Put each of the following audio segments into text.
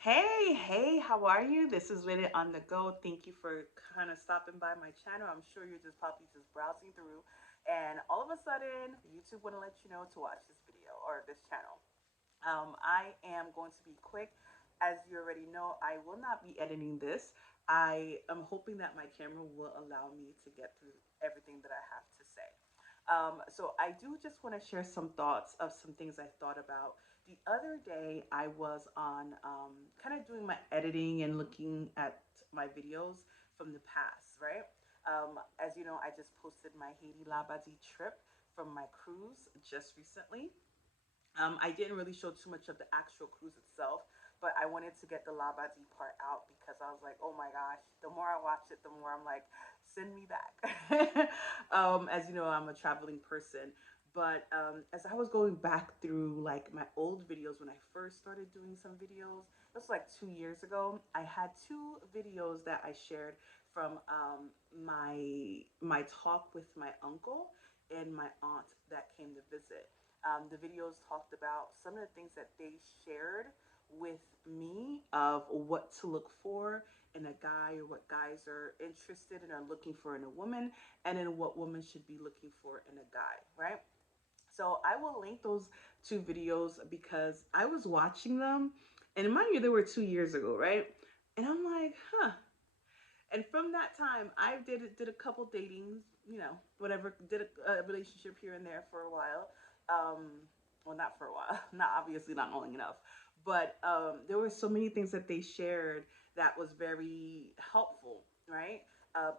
Hey, how are you? This is Really on the Go. Thank you for kind of stopping by my channel. I'm sure you're just probably just browsing through, and all of a sudden, YouTube want to let you know to watch this video or this channel. I am going to be quick. As you already know, I will not be editing this. I am hoping that my camera will allow me to get through everything that I have to say. So I do just want to share some thoughts of some things I thought about. The other day, I was on kind of doing my editing and looking at my videos from the past, right? As you know, I just posted my Haiti Labadi trip from my cruise just recently. I didn't really show too much of the actual cruise itself, but I wanted to get the Labadi part out because I was like, oh my gosh, the more I watch it, the more I'm like, send me back. As you know, I'm a traveling person. But as I was going back through like my old videos when I first started doing some videos, this was like 2 years ago. I had two videos that I shared from my talk with my uncle and my aunt that came to visit. The videos talked about some of the things that they shared with me of what to look for in a guy or what guys are interested in or looking for in a woman, and in what women should be looking for in a guy, right? So I will link those two videos because I was watching them, and mind you, they were 2 years ago, right? And I'm like, huh. And from that time, I did a couple datings, whatever, did a relationship here and there for a while. Um, well, not for a while, not obviously not long enough, but there were so many things that they shared that was very helpful, right?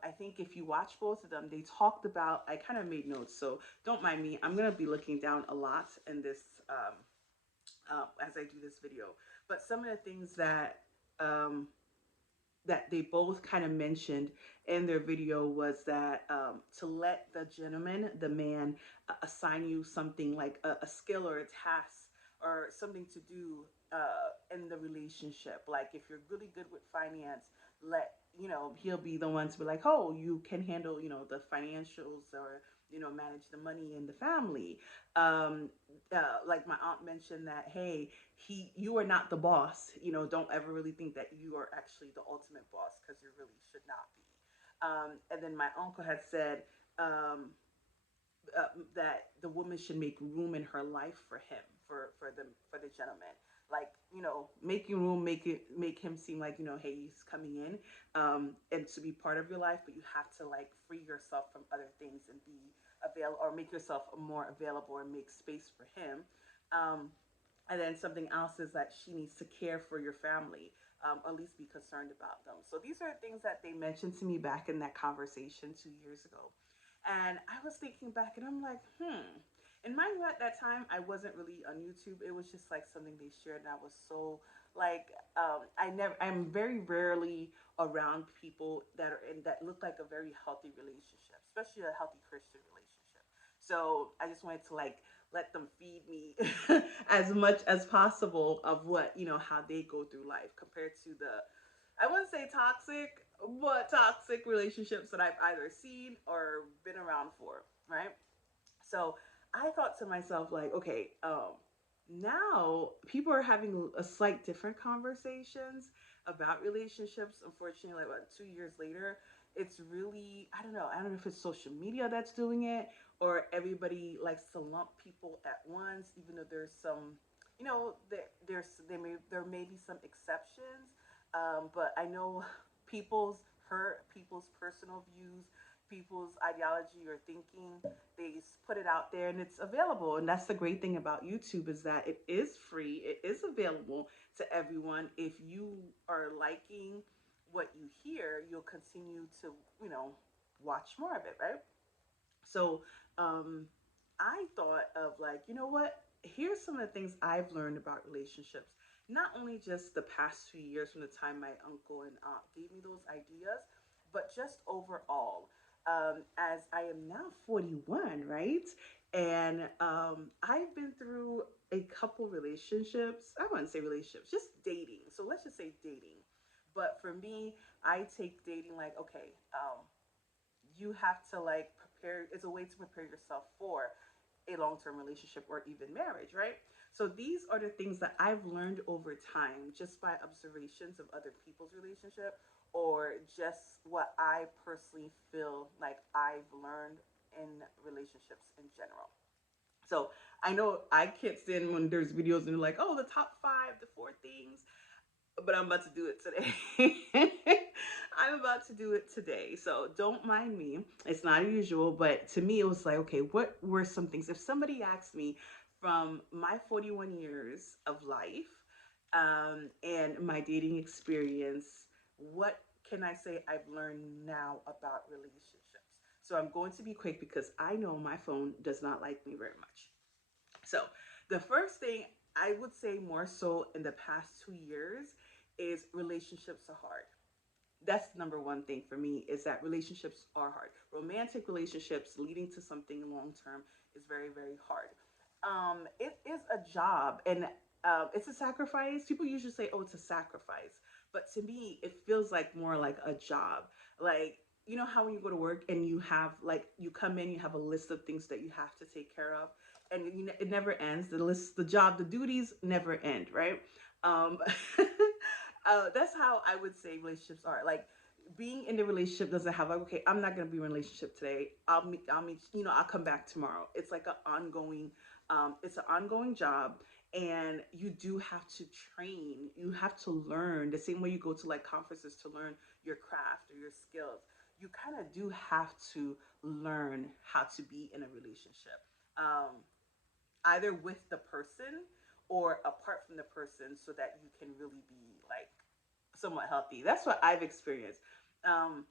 I think if you watch both of them, they talked about. I kind of made notes, so don't mind me. I'm gonna be looking down a lot in this as I do this video. But some of the things um, that they both kind of mentioned in their video was that to let the gentleman, the man, assign you something like a skill or a task or something to do in the relationship. Like if you're really good with finance, he'll be the one to be like, oh, you can handle the financials or manage the money in the family. Um, like my aunt mentioned that, hey, you are not the boss. Don't ever really think that you are actually the ultimate boss because you really should not be. And then my uncle had said that the woman should make room in her life for him, for the gentleman. Like making room, make him seem like hey, he's coming in, and to be part of your life, but you have to like free yourself from other things and be available, or make yourself more available and make space for him. Um, and then something else is that she needs to care for your family, at least be concerned about them. So these are things that they mentioned to me back in that conversation 2 years ago. And I was thinking back and I'm like, hmm. And mind you, at that time, I wasn't really on YouTube. It was just like something they shared, and I was so like, I'm very rarely around people that are in that look like a very healthy relationship, especially a healthy Christian relationship. So I just wanted to like let them feed me as much as possible of what how they go through life compared to the, I wouldn't say toxic, but toxic relationships that I've either seen or been around for, right? So I thought to myself, like, okay, now people are having a slight different conversations about relationships. Unfortunately, like what, 2 years later, it's really, I don't know if it's social media that's doing it, or everybody likes to lump people at once, even though there's some, there may be some exceptions, but I know people's hurt, people's personal views, people's ideology or thinking, they put it out there and it's available. And that's the great thing about YouTube, is that it is free, it is available to everyone. If you are liking what you hear, you'll continue to watch more of it, right? So I thought of like, you know what, here's some of the things I've learned about relationships, not only just the past few years from the time my uncle and aunt gave me those ideas, but just overall. As I am now 41, right? And I've been through a couple relationships. I wouldn't say relationships, just dating. So let's just say dating. But for me, I take dating like, okay, you have to like prepare, it's a way to prepare yourself for a long-term relationship or even marriage, right? So these are the things that I've learned over time just by observations of other people's relationship, or just what I personally feel like I've learned in relationships in general. So I know I can't stand when there's videos and they're like, oh, the top five, the four things, but I'm about to do it today. I'm about to do it today. So don't mind me. It's not usual, but to me, it was like, okay, what were some things? If somebody asked me from my 41 years of life and my dating experience, what can I say I've learned now about relationships? So I'm going to be quick because I know my phone does not like me very much. So, the first thing I would say more so in the past 2 years is relationships are hard. That's number one thing for me, is that relationships are hard. Romantic relationships leading to something long term is very, very hard. It is a job, and it's a sacrifice. People usually say, oh, it's a sacrifice. But to me, it feels like more like a job. Like, you know how when you go to work and you have, like, you come in, you have a list of things that you have to take care of, and it never ends. The list, the job, the duties never end, right? Um, that's how I would say relationships are. Like, being in the relationship doesn't have like, okay, I'm not gonna be in a relationship today. I'll come back tomorrow. It's like an ongoing, it's an ongoing job, and you do have to train. You have to learn the same way you go to like conferences to learn your craft or your skills. You kind of do have to learn how to be in a relationship. Um, Either with the person or apart from the person, so that you can really be like somewhat healthy. That's what I've experienced. Um,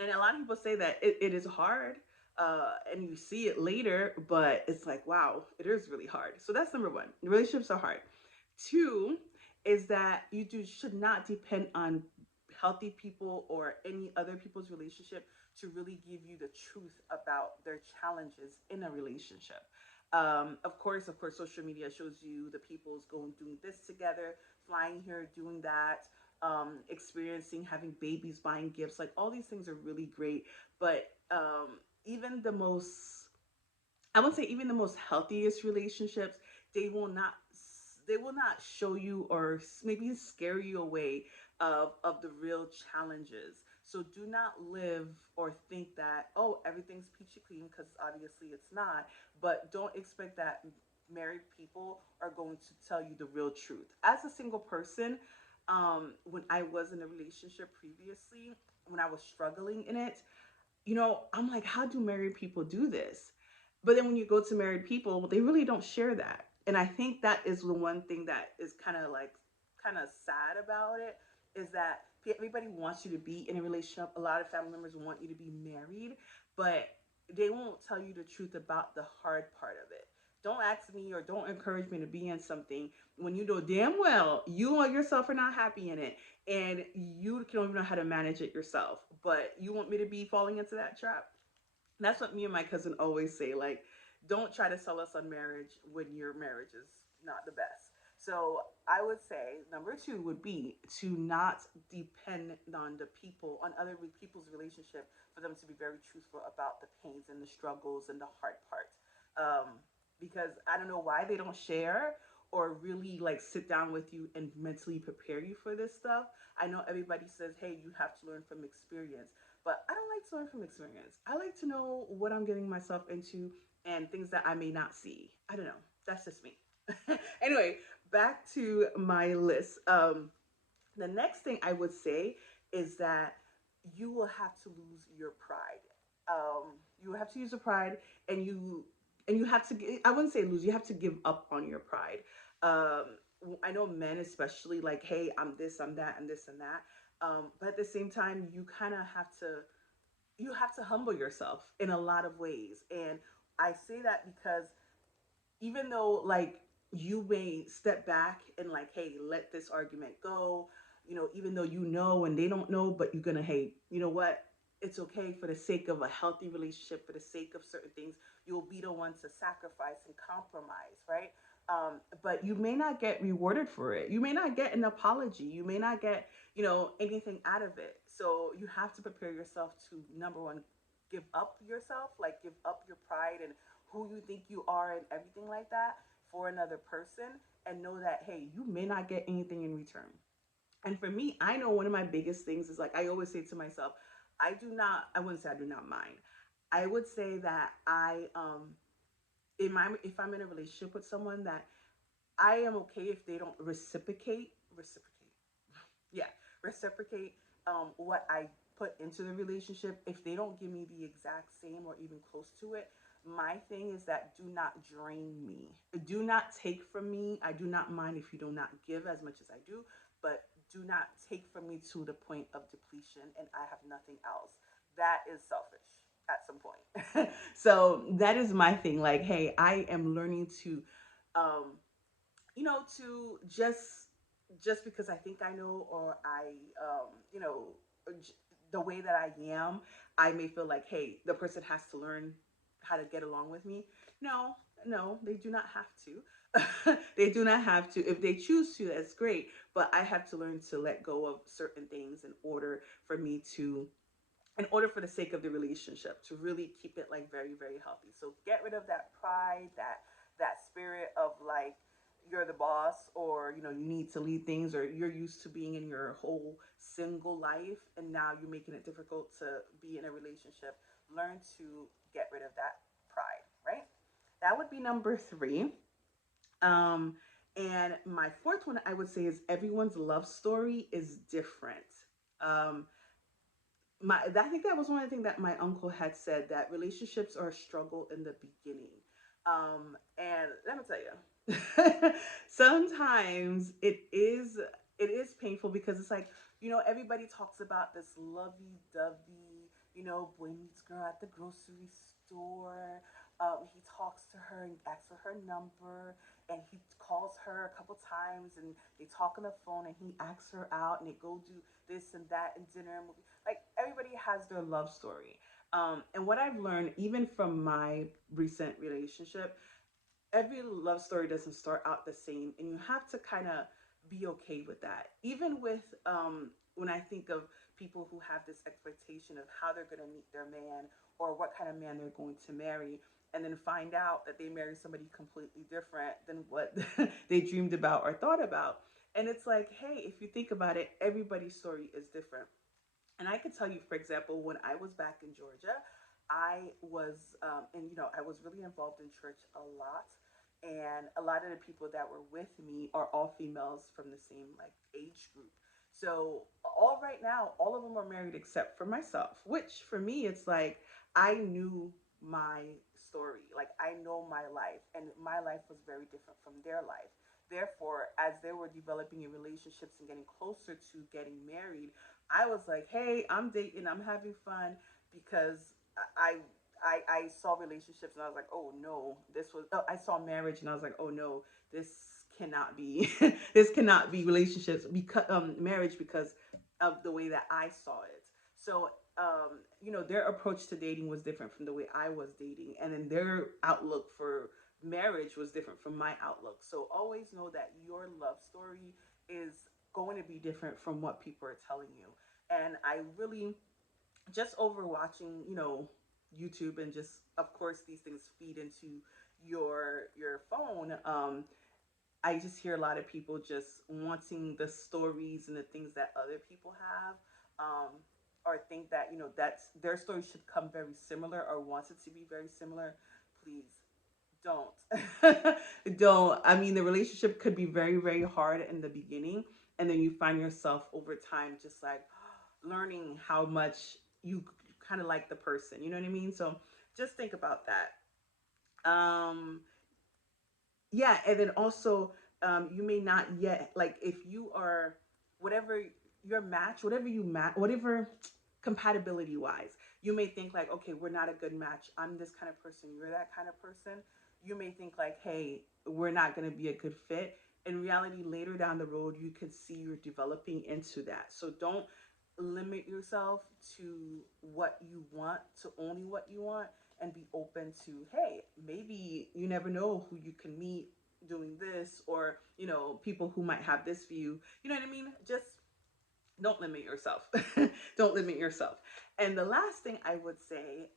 and a lot of people say that it is hard, and you see it later, but it's like, wow, it is really hard. So that's number one. Relationships are hard. Two is that you should not depend on healthy people or any other people's relationship to really give you the truth about their challenges in a relationship. Of course, social media shows you the people's going doing this together, flying here, doing that, experiencing, having babies, buying gifts. Like all these things are really great, but even the most, I would say even the most healthiest relationships, they will not they will not show you or maybe scare you away of the real challenges. So do not live or think that, oh, everything's peachy clean, because obviously it's not. But don't expect that married people are going to tell you the real truth. As a single person, when I was in a relationship previously, when I was struggling in it, I'm like, how do married people do this? But then when you go to married people, they really don't share that. And I think that is the one thing that is kind of sad about it, is that everybody wants you to be in a relationship. A lot of family members want you to be married, but they won't tell you the truth about the hard part of it. Don't ask me or don't encourage me to be in something when you know damn well you yourself are not happy in it, and you don't even know how to manage it yourself. But you want me to be falling into that trap? That's what me and my cousin always say. Like, don't try to sell us on marriage when your marriage is not the best. So I would say number two would be to not depend on the people, on other people's relationship, for them to be very truthful about the pains and the struggles and the hard parts. Because I don't know why they don't share or really like sit down with you and mentally prepare you for this stuff. I know everybody says, hey, you have to learn from experience, but I don't like to learn from experience. I like to know what I'm getting myself into and things that I may not see. I don't know. That's just me. Anyway, back to my list. The next thing I would say is that you will have to lose your pride. You will have to use your pride, and you have to. I wouldn't say lose. You have to give up on your pride. I know men, especially, like, hey, I'm this, I'm that, and this and that. But at the same time, you have to humble yourself in a lot of ways. And I say that because even though like you may step back and like, hey, let this argument go, even though and they don't know, but you're gonna, hey, you know what, it's okay for the sake of a healthy relationship, for the sake of certain things, you'll be the one to sacrifice and compromise, right? But you may not get rewarded for it. You may not get an apology. You may not get, anything out of it. So you have to prepare yourself to, number one, give up yourself, like give up your pride and who you think you are and everything like that, for another person and know that, hey, you may not get anything in return. And for me, I know one of my biggest things is like I always say to myself, I wouldn't say I do not mind. I would say that if I'm in a relationship with someone, that I am okay if they don't reciprocate, yeah, reciprocate what I put into the relationship. If they don't give me the exact same or even close to it, my thing is that do not drain me. Do not take from me. I do not mind if you do not give as much as I do, but do not take from me to the point of depletion and I have nothing else. That is selfish at some point. So that is my thing. Like, hey, I am learning to um, to just because I think I know, or the way that I am, I may feel like, hey, the person has to learn how to get along with me. No, no, they do not have to. They do not have to. If they choose to, that's great. But I have to learn to let go of certain things for me to in order for the sake of the relationship to really keep it like very very healthy. So get rid of that pride, that spirit of like you're the boss, or you need to lead things, or you're used to being in your whole single life and now you're making it difficult to be in a relationship. Learn to get rid of that pride, right? That would be number 3. um and my fourth one I would say is everyone's love story is different. um I think that was one of the things that my uncle had said, that relationships are a struggle in the beginning. And let me tell you, sometimes it is painful because it's like, everybody talks about this lovey dovey, boy meets girl at the grocery store. He talks to her and asks for her number, and he calls her a couple times, and they talk on the phone, and he asks her out, and they go do this and that and dinner and movie. Like, everybody has their love story. And what I've learned, even from my recent relationship, every love story doesn't start out the same, and you have to kind of be okay with that. Even with when I think of people who have this expectation of how they're going to meet their man, or what kind of man they're going to marry, and then find out that they marry somebody completely different than what they dreamed about or thought about. And it's like, hey, if you think about it, everybody's story is different. And I could tell you, for example, when I was back in Georgia, I was really involved in church a lot. And a lot of the people that were with me are all females from the same like age group. So all right now, all of them are married except for myself, which for me, it's like I knew my story. Like, I know my life, and my life was very different from their life. Therefore, as they were developing in relationships and getting closer to getting married, I was like, hey, I'm dating, I'm having fun, because I I saw relationships and I was like, oh no, I saw marriage and I was like, oh no, this cannot be this cannot be relationships, because marriage, because of the way that I saw it. So their approach to dating was different from the way I was dating, and then their outlook for marriage was different from my outlook. So always know that your love story is going to be different from what people are telling you. And I really, just over watching, YouTube, and just, of course, these things feed into your phone. I just hear a lot of people just wanting the stories and the things that other people have, um, or think that that's their story should come very similar, or wants it to be very similar. Please don't. Don't. I mean, the relationship could be very very hard in the beginning, and then you find yourself over time just like learning how much you kind of like the person, you know what I mean? So just think about that. Yeah. And then also, you may not yet, like, if you are, whatever your match, whatever you match, whatever compatibility wise, you may think like, okay, we're not a good match. I'm this kind of person, you're that kind of person. You may think like, hey, we're not going to be a good fit. In reality, later down the road, you could see you're developing into that. So don't limit yourself to what you want, to only what you want, and be open to, hey, maybe you never know who you can meet doing this, or people who might have this view, you know what I mean? Just don't limit yourself. Don't limit yourself. And the last thing I would say,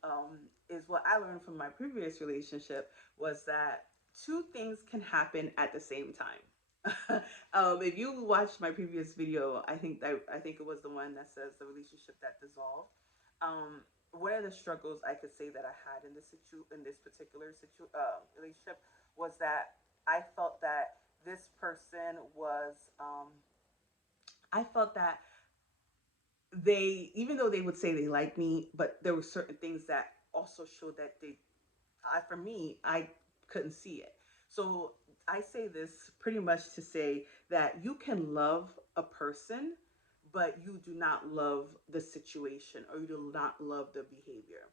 is what I learned from my previous relationship, was that two things can happen at the same time. If you watched my previous video, I think it was the one that says the relationship that dissolved. One of the struggles I could say that I had in this particular relationship was that I felt that this person was I felt that they, even though they would say they like me, but there were certain things that also showed that for me, I couldn't see it. So I say this pretty much to say that you can love a person, but you do not love the situation, or you do not love the behavior.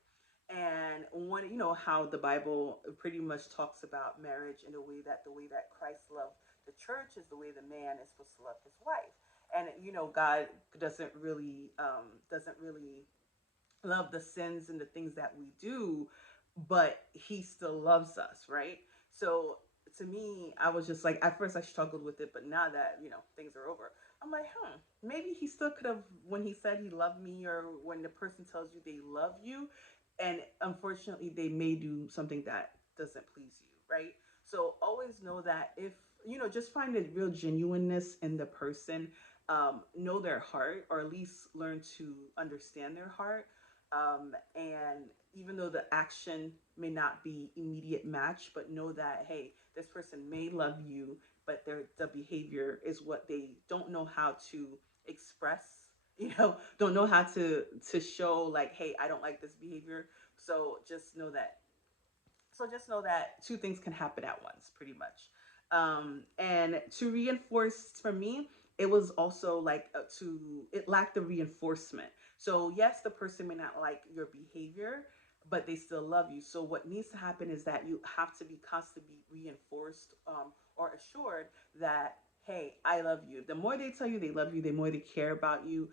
And one, you know, how the Bible pretty much talks about marriage in a way that the way that Christ loved the church is the way the man is supposed to love his wife. And you know, God doesn't really love the sins and the things that we do, but he still loves us, right? So to me, I was just like, at first I struggled with it, but now that, you know, things are over, I'm like, maybe he still could have, when he said he loved me, or when the person tells you they love you, and unfortunately they may do something that doesn't please you, right? So always know that if, you know, just find a real genuineness in the person, know their heart, or at least learn to understand their heart. And even though the action may not be immediate match, but know that, hey, this person may love you, but the behavior is what they don't know how to express, you know, don't know how to show, like, hey, I don't like this behavior. So just know that, just know that two things can happen at once, pretty much. And to reinforce, for me, it was also like, it lacked the reinforcement. So yes, the person may not like your behavior, but they still love you. So what needs to happen is that you have to be constantly reinforced, or assured that, hey, I love you. The more they tell you they love you, the more they care about you.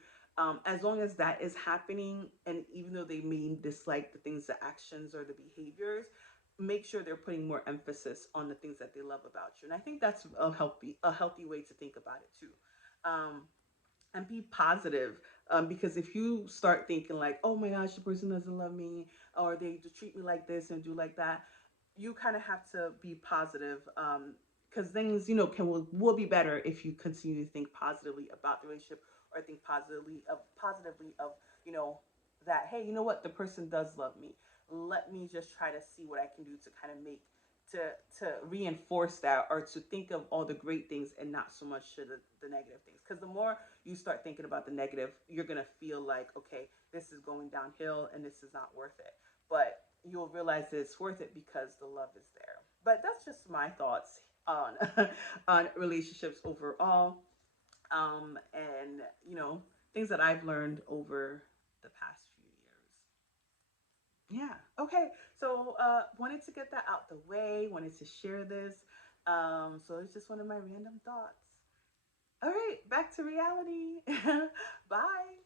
As long as that is happening, and even though they may dislike the things, the actions or the behaviors, make sure they're putting more emphasis on the things that they love about you. And I think that's a healthy way to think about it too. Um, and be positive, because if you start thinking like, oh my gosh, the person doesn't love me, or they treat me like this and do like that, you kind of have to be positive, because things, you know, will be better if you continue to think positively about the relationship, or think positively of, you know, that, hey, you know what, the person does love me. Let me just try to see what I can do to kind of make, to reinforce that, or to think of all the great things and not so much to the negative things. Because the more you start thinking about the negative, you're gonna feel like, okay, this is going downhill and this is not worth it. But you'll realize that it's worth it because the love is there. But that's just my thoughts on on relationships overall, and you know, things that I've learned over the past few years. Yeah. Okay. So wanted to get that out the way. Wanted to share this. So it's just one of my random thoughts. All right, back to reality. Bye.